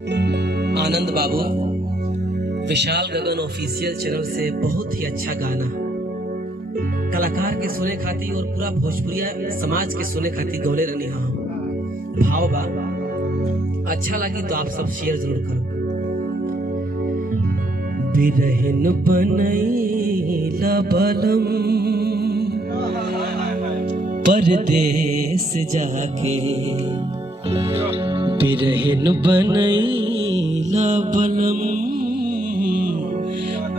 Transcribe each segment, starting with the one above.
आनंद बाबू विशाल गगन official channel से बहुत ही अच्छा गाना कलाकार के सुने खाती और पूरा भोजपुरिया समाज के सुने खाती गौले रहनी हम भाव बा अच्छा लगी तो आप सब शेयर जरूर करो। बिरहन बनैला बलम परदेस जाके बिरहन बनैला बलम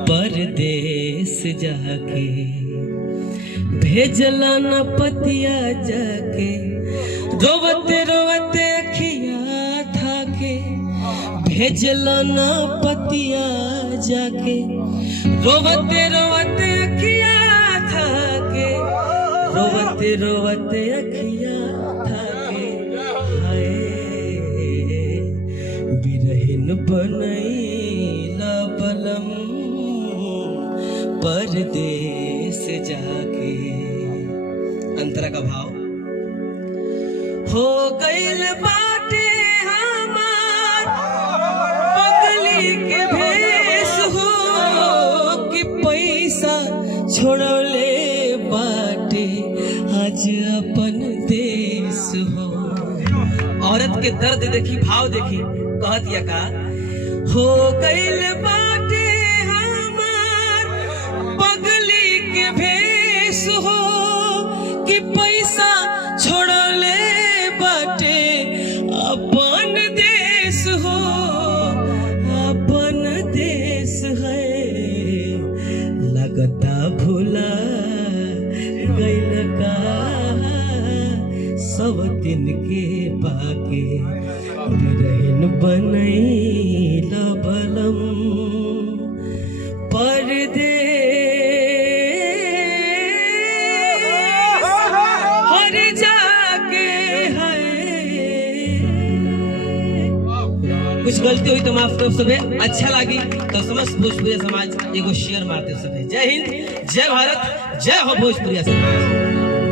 परदेस जाके भेजला न पतिया जाके रोवते रोवते अखिया थाके भेजला न पतिया जाके रोवते रोवते अखिया थाके रोवते रोवते अखिया थाके हाय बिरहन बनैला बलम परदेस जाके। अंतरा का भाव हो गइल बाटे हमार पगली के भेष हो कि पैसा छोड़ले बाटे आज अपन देश हो। औरत के दर्द देखी भाव देखी कहत या का हो गइल बाटे हमार पगली के भेष हो कि पैसा छोड़ले बाटे अपन देश हो अपन देश है लगता भूला गइल का सब दिन के पाके बिरहन बनैला बलम परदेस हर जाके है। कुछ गलती हुई तो माफ करो सबे। अच्छा लगी तो समस्त भोजपुरिया समाज एगो शेयर मारते सबे। जय हिंद, जय भारत, जय हो भोजपुरिया समाज।